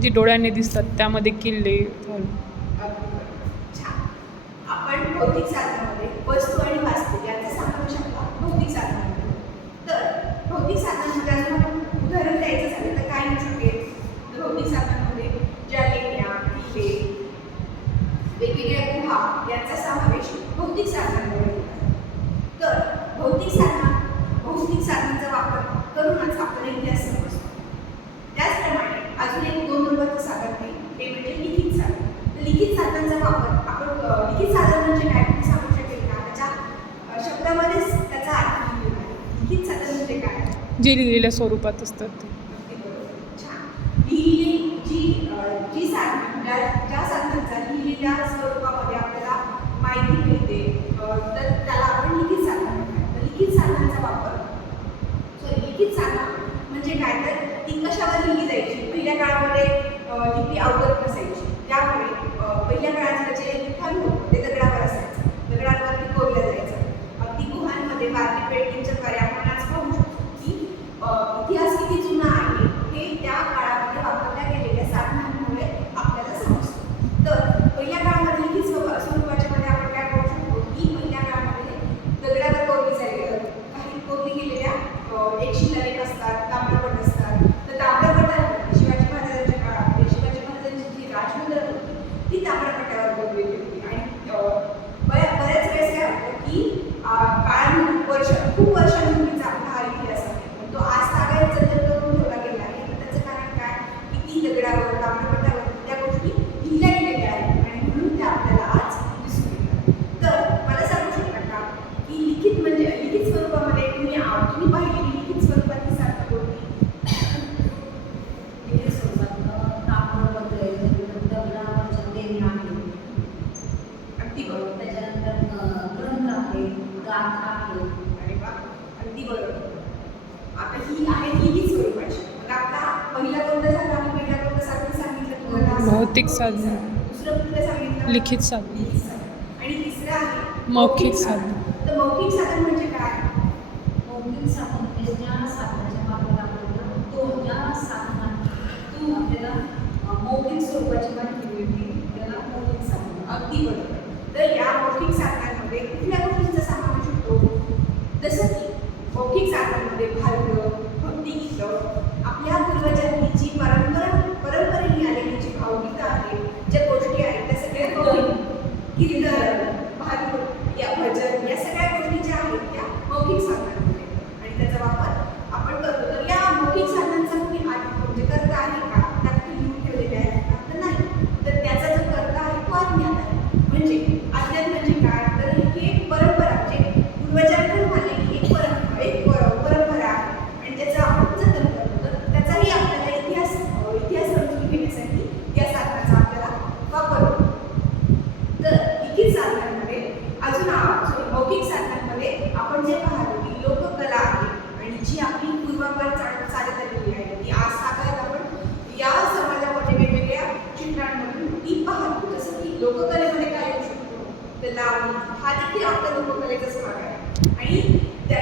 जे डोळ्यांनी दिसतात त्यामध्ये किल्ले छान. आपण भौतिक साधनामध्ये वस्तू आणि वास्तू यांचा समावेश आपला भौतिक साधनामध्ये. तर भौतिक साधनांमध्ये अजून आपण उदाहरण द्यायचं झालं तर काय येऊ शकेल? भौतिक साधनांमध्ये ज्या लेण्या, किल्ले, वेगवेगळ्या गुहा यांचा समावेश भौतिक साधनांमध्ये होतो. तर भौतिक साधनांचा वापर करूनच आपण इतिहास समजतो. त्याचप्रमाणे अजून एक 2 नंबरचं साधन आहे ते म्हणजे लिखित साधन. तर लिखित साधनांचा वापर आपण लिखित साधन म्हणजे काय तुम्ही सांगू शकेल का? त्याच्या शब्दामध्येच त्याचा अर्थ लिहिलेला आहे. लिखित साधन म्हणजे काय? जे लिहिलेल्या स्वरूपात असतात ते. छान. लिहिलेली जी साधनं ज्या साधनांचा लिहिलेल्या स्वरूपामध्ये आपल्याला माहिती मिळते तर त्याला आपण लिखित साधन म्हणतात. तर लिखित साधनांचा वापर लिखित साधन म्हणजे काय तर ती कशावर लिहिली जायची? पहिल्या काळामध्ये लिपी अवगत नसायची, त्यामुळे पहिल्या काळात जे लिखाण होतं ते दगडावर असायचं, दगडांवरती कोरलं जायचं. अगदी गुहांमध्ये बारली पेंटिंगच्या द्वारे आपण आज पाहू शकतो की इतिहास किती जुना आहे हे त्या काळामध्ये वापरल्या गेलेल्या साधनांमुळे आपल्याला समजतं. तर पहिल्या काळामध्ये लिखित स्वरूपाच्या मध्ये आपण काय पाहू शकतो की पहिल्या काळामध्ये दगडावर कोरली गेलेल्या एक शिलालेख असतात, ताम्रपट असतात. तर ताम्रपटावर शिवाजी महाराजांच्या काळामध्ये शिवाजी महाराजांची जी राजमुद्रा होती ती ताम्रपटावर कोरलेली होती. आणि बऱ्याच वेळेस काय होतं की काळानुसार खूप वर्षांपूर्वीचा आपला हा इतिहास आहे, पण तो आज ताब्यात जतन करून ठेवला गेला आहे. तर त्याचं कारण काय की ती दगडावर ताम्रपटावर त्या गोष्टी लिहिल्या गेलेल्या आहेत आणि म्हणून त्या आपल्याला आज दिसून येतात. तर मला सांगू शकता का की लिखित स्वरूपामध्ये तुम्ही पाहिलेली लिखित स्वरूपातली साधनं कोणती? लिखित स्वरूपात ताम्रपत्र आहे, दगडावरच्या लेण्या आहेत, अगदी बरोबर. त्याच्यानंतर ग्रंथ आहे, गाथा आहे. अरे वा, अगदी बरोबर. आता ही आहे लिखित स्वरूपाची. मग आपला पहिला कोणता झाला? आम्ही पहिला कोणतं साधन सांगितलं तुम्हाला? भौतिक साधन. दुसरं कुठलं सांगितलं? लिखित साधन. लिखित साधन. आणि तिसरं आहे मौखिक साधन. तर मौखिक साधन म्हणजे काय? मौखिक साधन म्हणजे ज्या साधनाच्या वापर आपल्याला ज्या साधनातून आपल्याला मौखिक स्वरूपाची माहिती मिळते त्याला मौखिक साधन. अगदी बरोबर. तर या मौखिक साधनांमध्ये कुठल्या गोष्टींचा समावेश होतो? जसं की मौखिक साधनांमध्ये भारुड, भक्तिगीतं, आपल्या पूर्वजांनी जी परंपरेने आलेली जी भावगीतं आहेत, ज्या गोष्टी आहेत त्या सगळ्या कीर्तन, भारुड, या भजन या सगळ्या गोष्टी ज्या आहेत त्या मौखिक साधनांमध्ये आणि त्याचा वापर आपण करतो. तर या मौखिक साधनांचा कुणी म्हणजे कर्ता आहे का? त्या कुठे लिहून ठेवलेल्या आहेत का? तर नाही. तर त्याचा जो कर्ता आहे तो अज्ञात आहे. म्हणजे अज्ञात म्हणजे काय? तर हे परंपरा म्हणजे पूर्वजांकडून आलेली एक परंपरा आहे आणि त्याचं आपण जतन करतो. तर त्याचाही आपल्याला इतिहास समजून घेण्यासाठी या साधनाचा आपल्याला वापर होतो. तर लिखित साधनांमध्ये मौखिक साधनांमध्ये आपण जे पाहतो की लोककला आहे आणि जी आपली पूर्वापार चालत आलेली आहे ती आज ताब्यात आपण या समाजामध्ये वेगवेगळ्या चित्रांमधून ती पाहतो. जसं की लोककलेमध्ये काय येऊ शकतो? तर लावणी हा देखील आपल्या लोककलेचाच भाग आहे आणि त्या